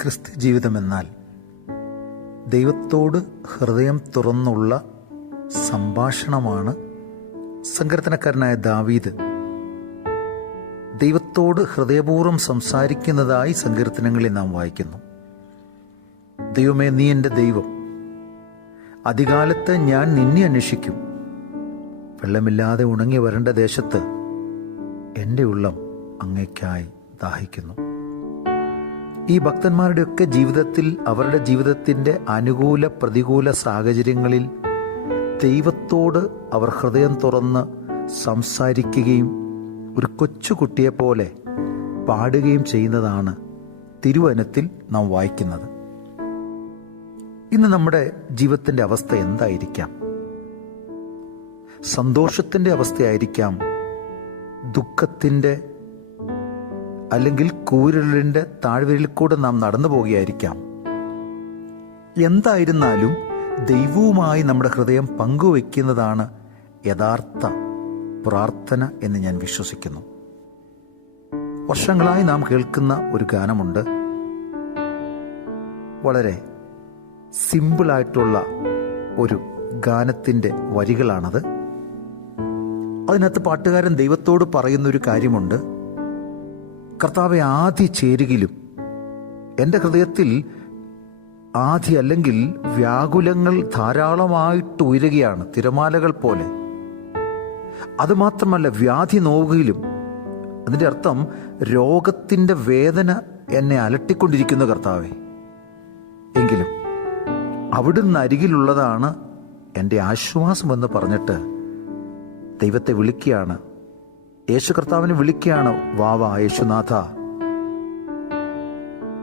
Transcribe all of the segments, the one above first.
ക്രിസ്തു ജീവിതമെന്നാൽ ദൈവത്തോട് ഹൃദയം തുറന്നുള്ള സംഭാഷണമാണ്. സങ്കീർത്തനക്കാരനായ ദാവീദ് ദൈവത്തോട് ഹൃദയപൂർവ്വം സംസാരിക്കുന്നതായി സങ്കീർത്തനങ്ങളിൽ നാം വായിക്കുന്നു. ദൈവമേ, നീ എൻ്റെ ദൈവം, അതികാലത്ത് ഞാൻ നിന്നെ അന്വേഷിക്കും. വെള്ളമില്ലാതെ ഉണങ്ങി വരേണ്ട ദേശത്ത് എൻ്റെ ഉള്ളം അങ്ങേയ്ക്കായി ദാഹിക്കുന്നു. ഈ ഭക്തന്മാരുടെയൊക്കെ ജീവിതത്തിൽ, അവരുടെ ജീവിതത്തിൻ്റെ അനുകൂല പ്രതികൂല സാഹചര്യങ്ങളിൽ ദൈവത്തോട് അവർ ഹൃദയം തുറന്ന് സംസാരിക്കുകയും ഒരു കൊച്ചുകുട്ടിയെപ്പോലെ പാടുകയും ചെയ്യുന്നതാണ് തിരുവചനത്തിൽ നാം വായിക്കുന്നത്. ഇന്ന് നമ്മുടെ ജീവിതത്തിൻ്റെ അവസ്ഥ എന്തായിരിക്കാം? സന്തോഷത്തിൻ്റെ അവസ്ഥയായിരിക്കാം, ദുഃഖത്തിൻ്റെ അല്ലെങ്കിൽ കൂരിരുളിൻ്റെ താഴ്വരയിൽ കൂടെ നാം നടന്നു പോവുകയായിരിക്കാം. എന്തായിരുന്നാലും ദൈവവുമായി നമ്മുടെ ഹൃദയം പങ്കുവയ്ക്കുന്നതാണ് യഥാർത്ഥ പ്രാർത്ഥന എന്ന് ഞാൻ വിശ്വസിക്കുന്നു. വർഷങ്ങളായി നാം കേൾക്കുന്ന ഒരു ഗാനമുണ്ട്. വളരെ സിമ്പിളായിട്ടുള്ള ഒരു ഗാനത്തിൻ്റെ വരികളാണത്. അതിനകത്ത് പാട്ടുകാരൻ ദൈവത്തോട് പറയുന്നൊരു കാര്യമുണ്ട്. കർത്താവെ, ആദി ചേരുകിലും എൻ്റെ ഹൃദയത്തിൽ ആദി അല്ലെങ്കിൽ വ്യാകുലങ്ങൾ ധാരാളമായിട്ട് ഉയരുകയാണ്, തിരമാലകൾ പോലെ. അതുമാത്രമല്ല, വ്യാധി നോവുകയിലും. അതിൻ്റെ അർത്ഥം രോഗത്തിൻ്റെ വേദന എന്നെ അലട്ടിക്കൊണ്ടിരിക്കുന്നു കർത്താവെ. എങ്കിലും അവിടുന്ന് അരികിലുള്ളതാണ് എൻ്റെ ആശ്വാസമെന്ന് പറഞ്ഞിട്ട് ദൈവത്തെ വിളിക്കുകയാണ്. യേശു കർത്താവിനെ വിളിക്കുകയാണ്, വാവാ യേശുനാഥ.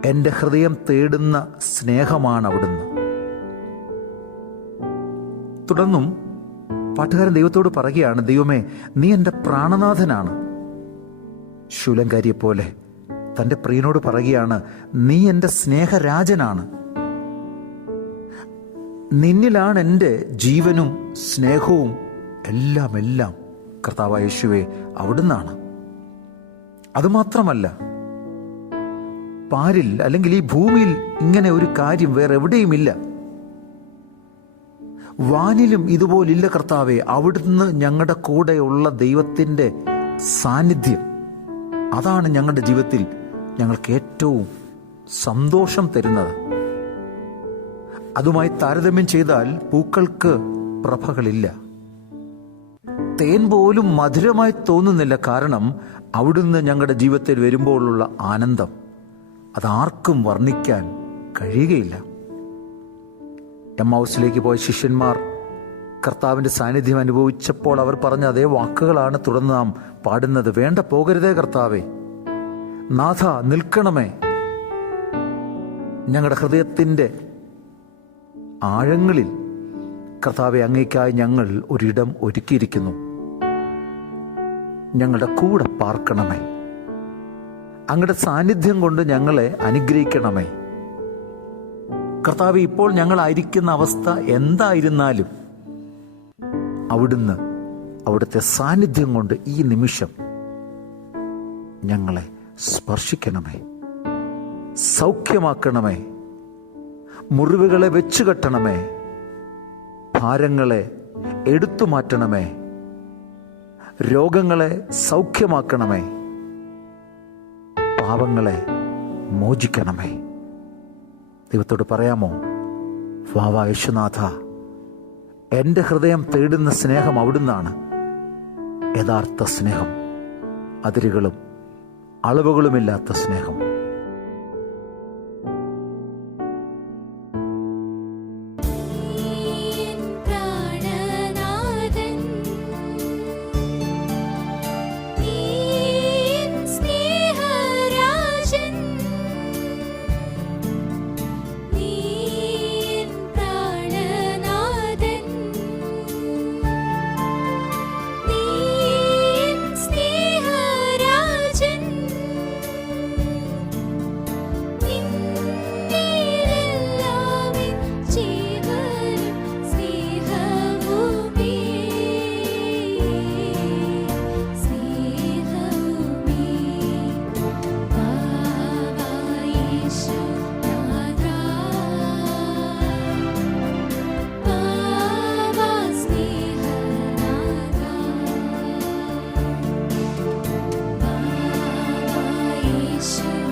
എൻ്റെ ഹൃദയം തേടുന്ന സ്നേഹമാണ് അവിടുന്ന്. തുടർന്നും പാട്ടുകാരൻ ദൈവത്തോട് പറയുകയാണ്, ദൈവമേ, നീ എൻ്റെ പ്രാണനാഥനാണ്. ശൂലങ്കാരിയെപ്പോലെ തൻ്റെ പ്രിയനോട് പറയുകയാണ്, നീ എൻ്റെ സ്നേഹരാജനാണ്. നിന്നിലാണ് എൻ്റെ ജീവനും സ്നേഹവും എല്ലാം എല്ലാം. കർത്താവായ യേശുവേ, അവിടുന്നാണ്. അതുമാത്രമല്ല, പാരിൽ അല്ലെങ്കിൽ ഈ ഭൂമിയിൽ ഇങ്ങനെ ഒരു കാര്യം വേറെ എവിടെയുമില്ല. വാനിലും ഇതുപോലില്ല കർത്താവെ. അവിടുന്ന് ഞങ്ങളുടെ കൂടെയുള്ള ദൈവത്തിൻ്റെ സാന്നിധ്യം, അതാണ് ഞങ്ങളുടെ ജീവിതത്തിൽ ഞങ്ങൾക്ക് ഏറ്റവും സന്തോഷം തരുന്നത്. അതുമായി താരതമ്യം ചെയ്താൽ പൂക്കൾക്ക് പ്രഭകളില്ല. തേൻ പോലും മധുരമായി തോന്നുന്നില്ല. കാരണം അവിടുന്ന് ഞങ്ങളുടെ ജീവിതത്തിൽ വരുമ്പോഴുള്ള ആനന്ദം അതാർക്കും വർണ്ണിക്കാൻ കഴിയുകയില്ല. എമ്മൗസിലേക്ക് പോയ ശിഷ്യന്മാർ കർത്താവിൻ്റെ സാന്നിധ്യം അനുഭവിച്ചപ്പോൾ അവർ പറഞ്ഞ അതേ വാക്കുകളാണ് തുടർന്ന് നാം പാടുന്നത്. വേണ്ട, പോകരുതേ കർത്താവേ, നാഥ നിൽക്കണമേ. ഞങ്ങളുടെ ഹൃദയത്തിൻ്റെ ആഴങ്ങളിൽ കർത്താവെ, അങ്ങേയ്ക്കായി ഞങ്ങൾ ഒരിടം ഒരുക്കിയിരിക്കുന്നു. ഞങ്ങളുടെ കൂടെ പാർക്കണമേ. അങ്ങയുടെ സാന്നിധ്യം കൊണ്ട് ഞങ്ങളെ അനുഗ്രഹിക്കണമേ. കർത്താവെ, ഇപ്പോൾ ഞങ്ങളായിരിക്കുന്ന അവസ്ഥ എന്തായിരുന്നാലും അവിടുത്തെ സാന്നിധ്യം കൊണ്ട് ഈ നിമിഷം ഞങ്ങളെ സ്പർശിക്കണമേ, സൗഖ്യമാക്കണമേ, മുറിവുകളെ വെച്ചുകെട്ടണമേ, ഭാരങ്ങളെ എടുത്തു മാറ്റണമേ, രോഗങ്ങളെ സൗഖ്യമാക്കണമേ, പാപങ്ങളെ മോചിക്കണമേ. ദൈവത്തോട് പറയാമോ, വാവാ യേശുനാഥ, എൻ്റെ ഹൃദയം തേടുന്ന സ്നേഹം അവിടുന്നാണ്. യഥാർത്ഥ സ്നേഹം, അതിരുകളും അളവുകളുമില്ലാത്ത സ്നേഹം. യേശുവേ